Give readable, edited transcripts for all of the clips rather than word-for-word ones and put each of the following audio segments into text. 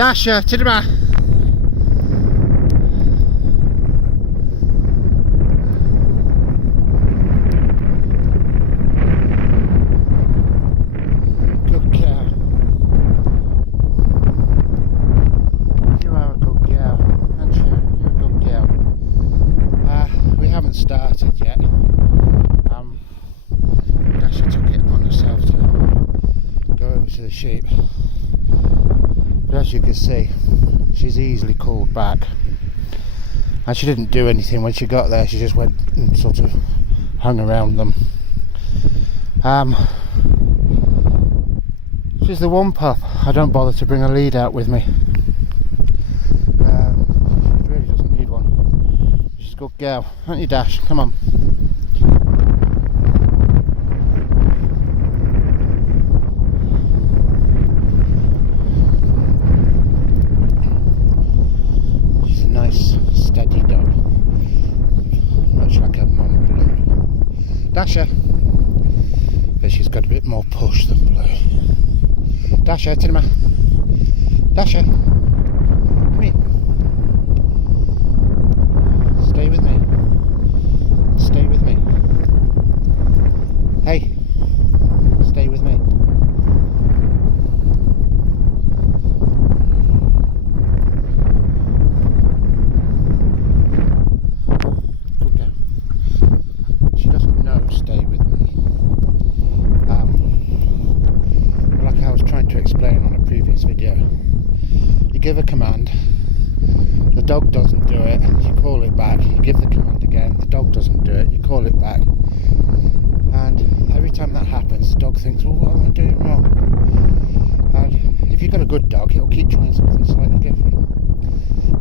Dasher, til dig. Good girl. You are a good girl, aren't you? You're a good girl. We haven't started yet. Dasher took it on herself to go over to the sheep. But as you can see, she's easily called back. And she didn't do anything when she got there, she just went and sort of hung around them. She's the one pup I don't bother to bring a lead out with me. She really doesn't need one. She's a good girl, aren't you, Dash? Come on. Steady dog, much like a mum Blue. Dasher, but she's got a bit more push than Blue. Dasher, Tinema. Dasher, come here. Stay with me. Stay with me. Hey, stay with me. Stay with me. Like I was trying to explain on a previous video, you give a command, the dog doesn't do it, you call it back. You give the command again, the dog doesn't do it, you call it back. And every time that happens, the dog thinks, well, what am I doing wrong? And if you've got a good dog, it'll keep trying something slightly different.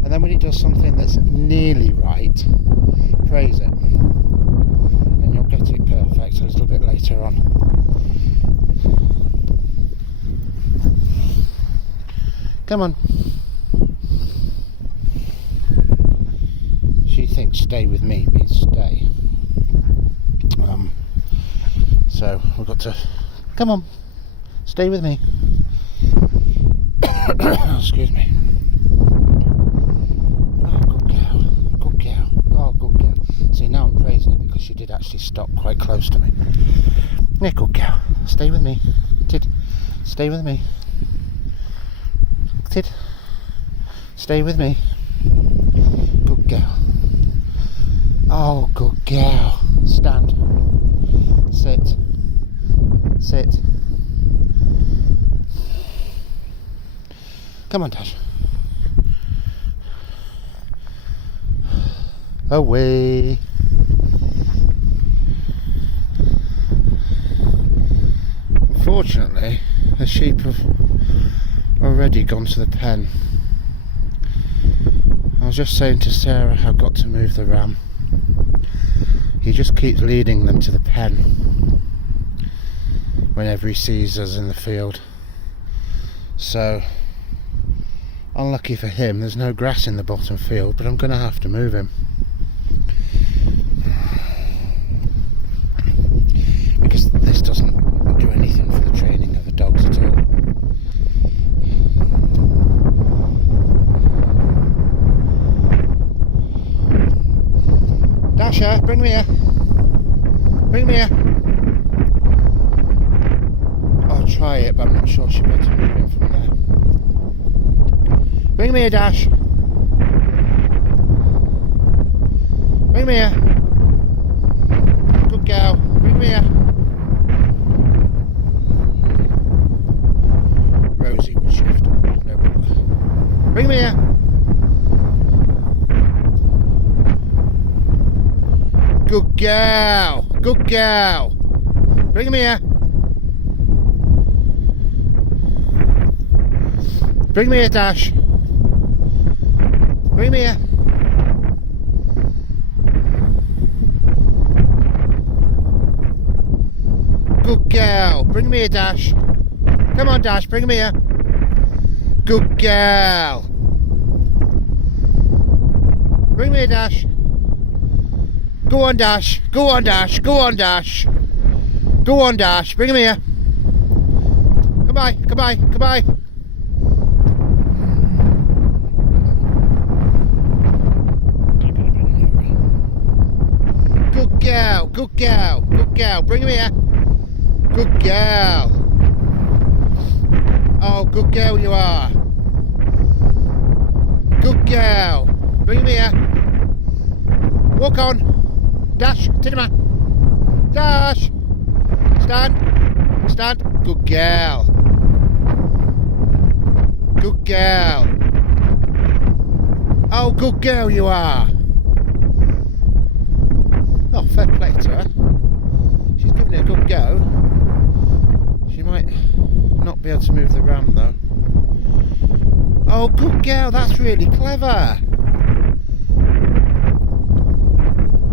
And then when it does something that's nearly right, praise it. Get it perfect a little bit later on. Come on. She thinks stay with me means stay. So we've got to, come on, stay with me. Excuse me. Oh, good girl, good girl, oh, good girl. See, now I'm praising it because she did actually stop quite close to me. Yeah, good girl. Stay with me. Tid, stay with me. Tid, stay with me. Good girl. Oh, good girl. Stand. Sit. Sit. Come on, Dash. Away. Unfortunately, the sheep have already gone to the pen. I was just saying to Sarah, I've got to move the ram. He just keeps leading them to the pen whenever he sees us in the field. So, unlucky for him, there's no grass in the bottom field, but I'm going to have to move him. Because this doesn't do anything for the training of the dogs at all. Dasher, bring me here. Bring me here. I'll try it, but I'm not sure she'll be able to move him from there. Bring me here, Dash. Bring me here. Good girl. Bring me here. Rosie would shift. No bother. Bring me here. Good girl. Good girl. Bring me here. Bring me here, Dash. Bring me here. Good girl. Bring me here, Dash. Come on, Dash. Bring me here. Good girl. Bring me here, Dash. Go on, Dash. Go on, Dash. Go on, Dash. Go on, Dash. Bring him here. Come by. Come by. Come by. girl, good girl, good girl. Bring him here. Good girl. Oh, good girl you are. Good girl. Bring him here. Walk on. Dash. Tinema. Dash. Stand. Stand. Good girl. Good girl. Oh, good girl you are. Oh, fair play to her. She's giving it a good go. She might not be able to move the ram though. Oh, good girl, that's really clever.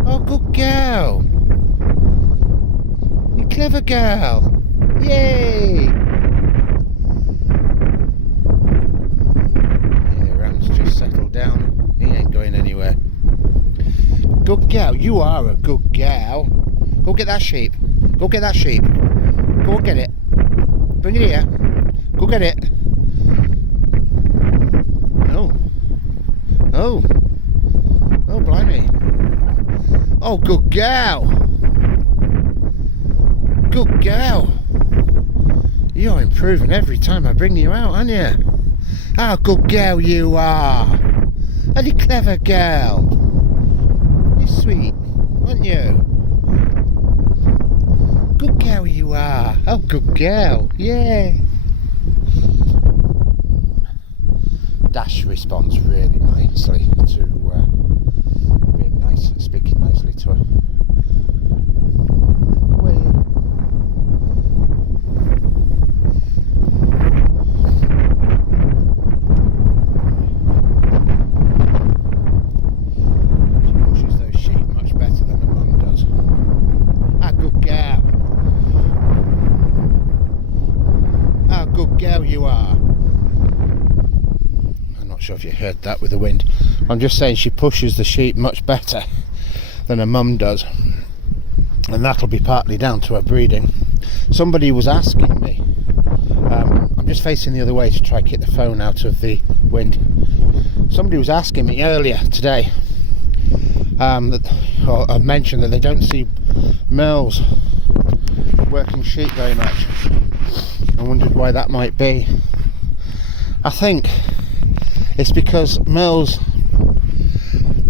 Oh, good girl. You clever girl. Yay! Yeah, ram's just settled down. He ain't going anywhere. Good girl, you are a good girl. Go get that sheep. Go get that sheep. Go get it. Bring it here. Go get it. Oh. Oh. Oh, blimey. Oh, good girl. Good girl. You're improving every time I bring you out, aren't you? How good girl you are. And a clever girl. You're sweet, aren't you? Good girl you are. Oh, good girl. Yeah. Dash responds really nicely to being nice, speaking nicely to her. She pushes those sheep much better than the mum does. Ah, good girl. Ah, good girl you are. Not sure if you heard that with the wind. I'm just saying she pushes the sheep much better than her mum does, and that'll be partly down to her breeding. Somebody was asking me, I'm just facing the other way to try to get the phone out of the wind. Somebody was asking me earlier today, I've mentioned that they don't see Merles working sheep very much. I wondered why that might be. I think it's because Merles,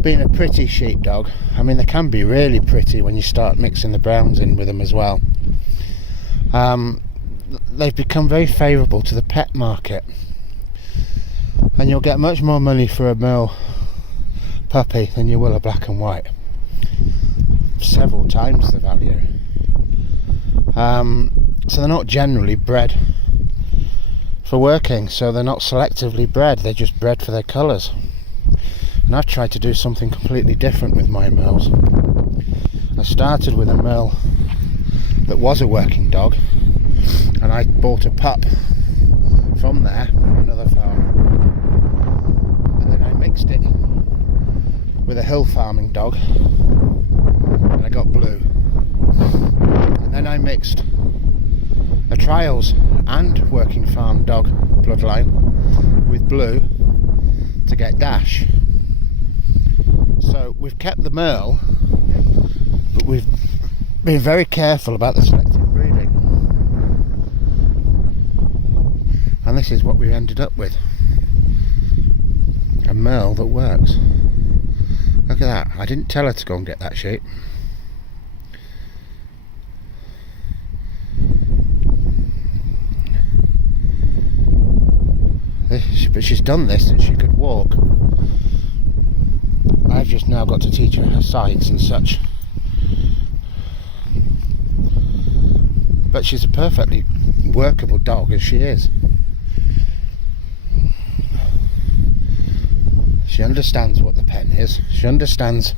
being a pretty sheepdog, I mean they can be really pretty when you start mixing the browns in with them as well. They've become very favourable to the pet market, and you'll get much more money for a Merle puppy than you will a black and white. Several times the value. So they're not generally bred for working, so they're not selectively bred, they're just bred for their colours. And I've tried to do something completely different with my Merles. I started with a Merle that was a working dog, and I bought a pup from there, from another farm, and then I mixed it with a hill farming dog, and I got Blue. And then I mixed a trials and working farm dog bloodline with Blue to get Dash. So we've kept the Merle, but we've been very careful about the selective breeding, and this is what we ended up with, a Merle that works. Look at that. I didn't tell her to go and get that sheep. But she's done this and she could walk. I've just now got to teach her sights and such. But she's a perfectly workable dog as she is. She understands what the pen is. She understands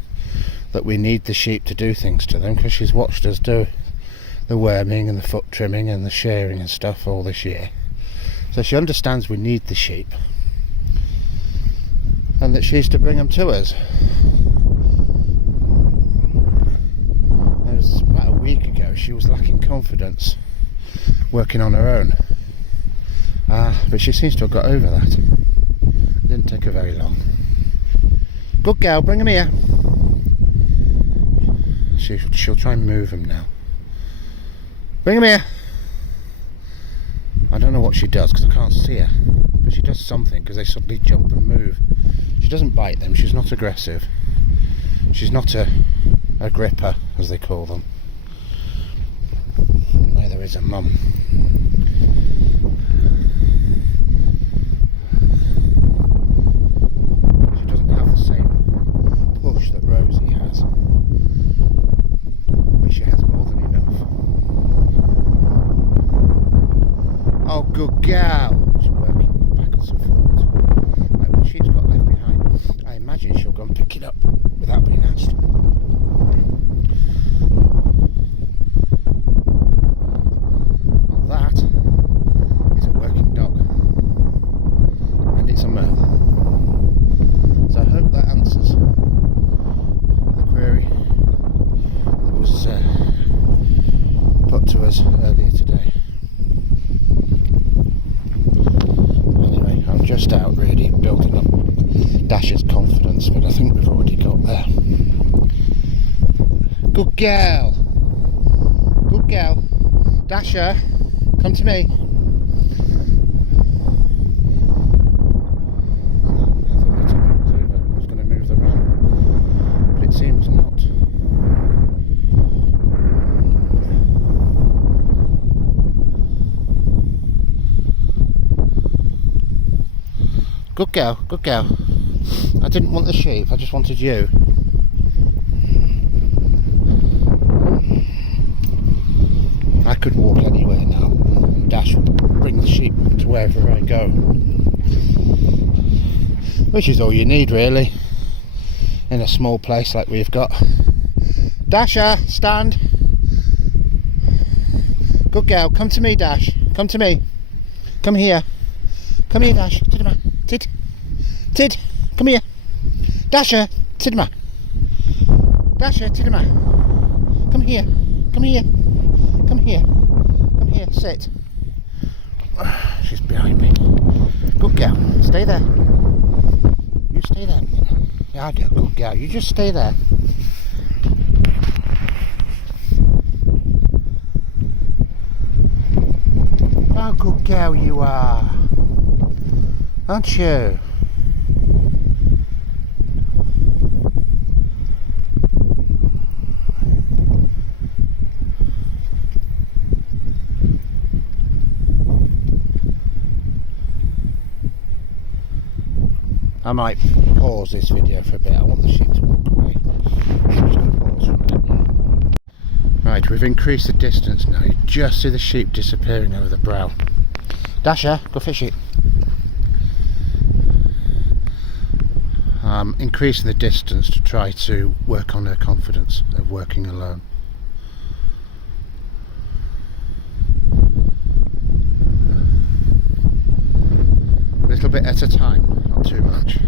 that we need the sheep to do things to them, because she's watched us do the worming and the foot trimming and the shearing and stuff all this year. So she understands we need the sheep, and that she's to bring them to us. It was about a week ago she was lacking confidence working on her own, but she seems to have got over that. It didn't take her very long. Good girl, bring him here. She'll try and move him now. Bring him here. I don't know what she does because I can't see her, but she does something because they suddenly jump and move. She doesn't bite them. She's not aggressive. She's not a gripper, as they call them. Neither is her mum. She doesn't have the same push that Rosie has, but she has more than enough. Oh, good girl! She's working backwards and forwards. Right, what sheep's got left behind, I imagine she'll go and pick it up without being asked. Well, that is a working dog, and it's a Merle. So I hope that answers the query that was put to us earlier today. Anyway, I'm just out really building up Dash's confidence, but I think we've already got there. Good girl. Good girl. Dasher, come to me. I thought the topic was over. I was going to move the ram, but it seems not. Good girl, good girl. I didn't want the sheep, I just wanted you. I could walk anywhere now, and Dash would bring the sheep to wherever I go. Which is all you need, really, in a small place like we've got. Dasher, stand. Good girl, come to me, Dash. Come to me. Come here. Come here, Dash. Tid. Tid, come here. Dasher, Tidma. Dasher, Tidma. Come here. Come here. Come here. Come here, sit. She's behind me. Good girl. Stay there. You stay there. Yeah, good girl. You just stay there. Oh, good girl you are. Aren't you? I might pause this video for a bit. I want the sheep to walk away. I'm just going to pause for a minute. Right, we've increased the distance now. You just see the sheep disappearing over the brow. Dasher, go fish it. Increasing the distance to try to work on her confidence of working alone. A little bit at a time, not too much.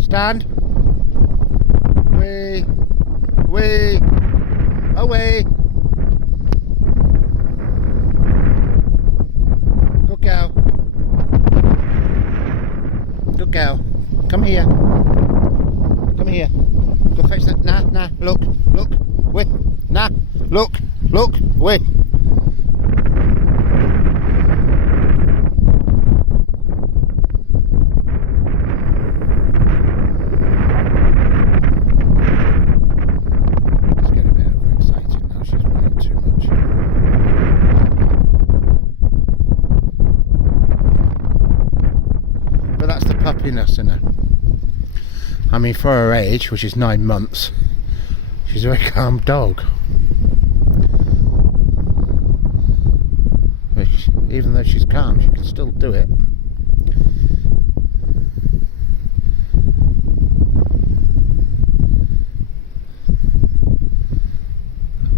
Stand. Away. Away. Away. Good girl. Good girl. Come here. Come here. Go fetch that. Nah. Look. Wait. Nah. Look. Wait. Puppiness in her. I mean, for her age, which is 9 months, she's a very calm dog. Which, even though she's calm, she can still do it.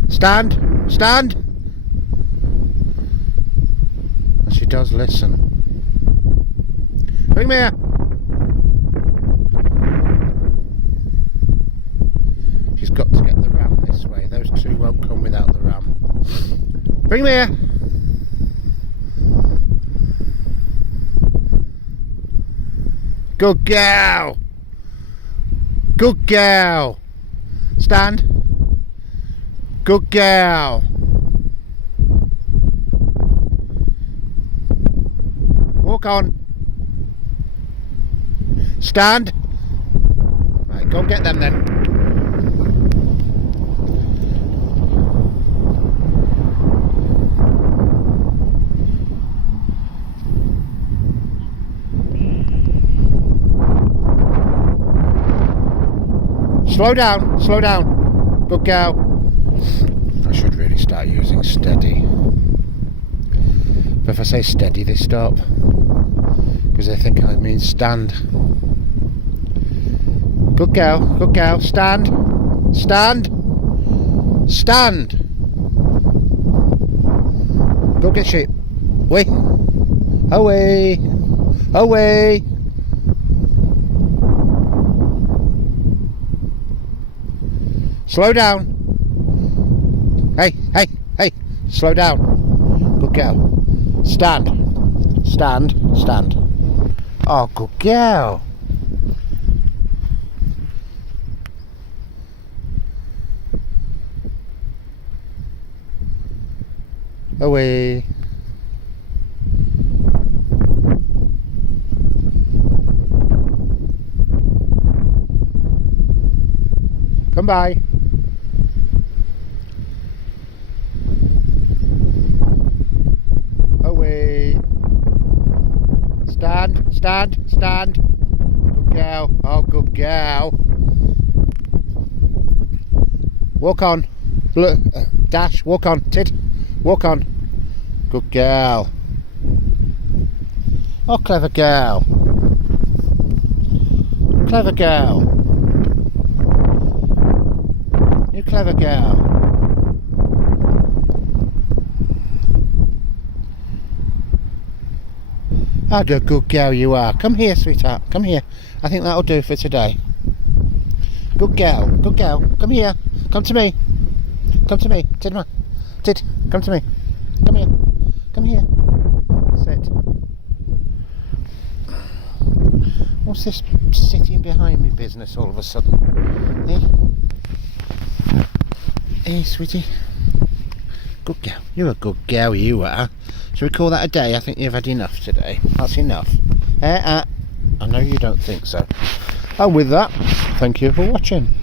Stand. Stand! And she does listen. Bring me here! She's got to get the ram this way. Those two won't come without the ram. Bring me here! Good girl! Good girl! Stand! Good girl! Walk on! Stand! Right, go and get them then. Slow down, slow down. Good girl. I should really start using steady. But if I say steady, they stop. Because they think I mean stand. Good girl, stand. Stand. Stand. Go get sheep. Away. Away. Away. Slow down. Hey, hey, hey. Slow down. Good girl. Stand. Stand. Stand. Oh, good girl. Away. Come by. Away. Stand, stand, stand. Good girl. Oh, good girl. Walk on. Look, dash. Walk on. Tid. Walk on. Good girl. Oh, clever girl. Clever girl. You clever girl. Oh, the good girl you are. Come here, sweetheart. Come here. I think that'll do for today. Good girl. Good girl. Come here. Come to me. Come to me. Tid, Tid, come to me. Come here. Come here. Sit. What's this sitting behind me business all of a sudden? Hey, sweetie. Good girl. You're a good girl, you are. Shall we call that a day? I think you've had enough today. That's enough. I know you don't think so. And with that, thank you for watching.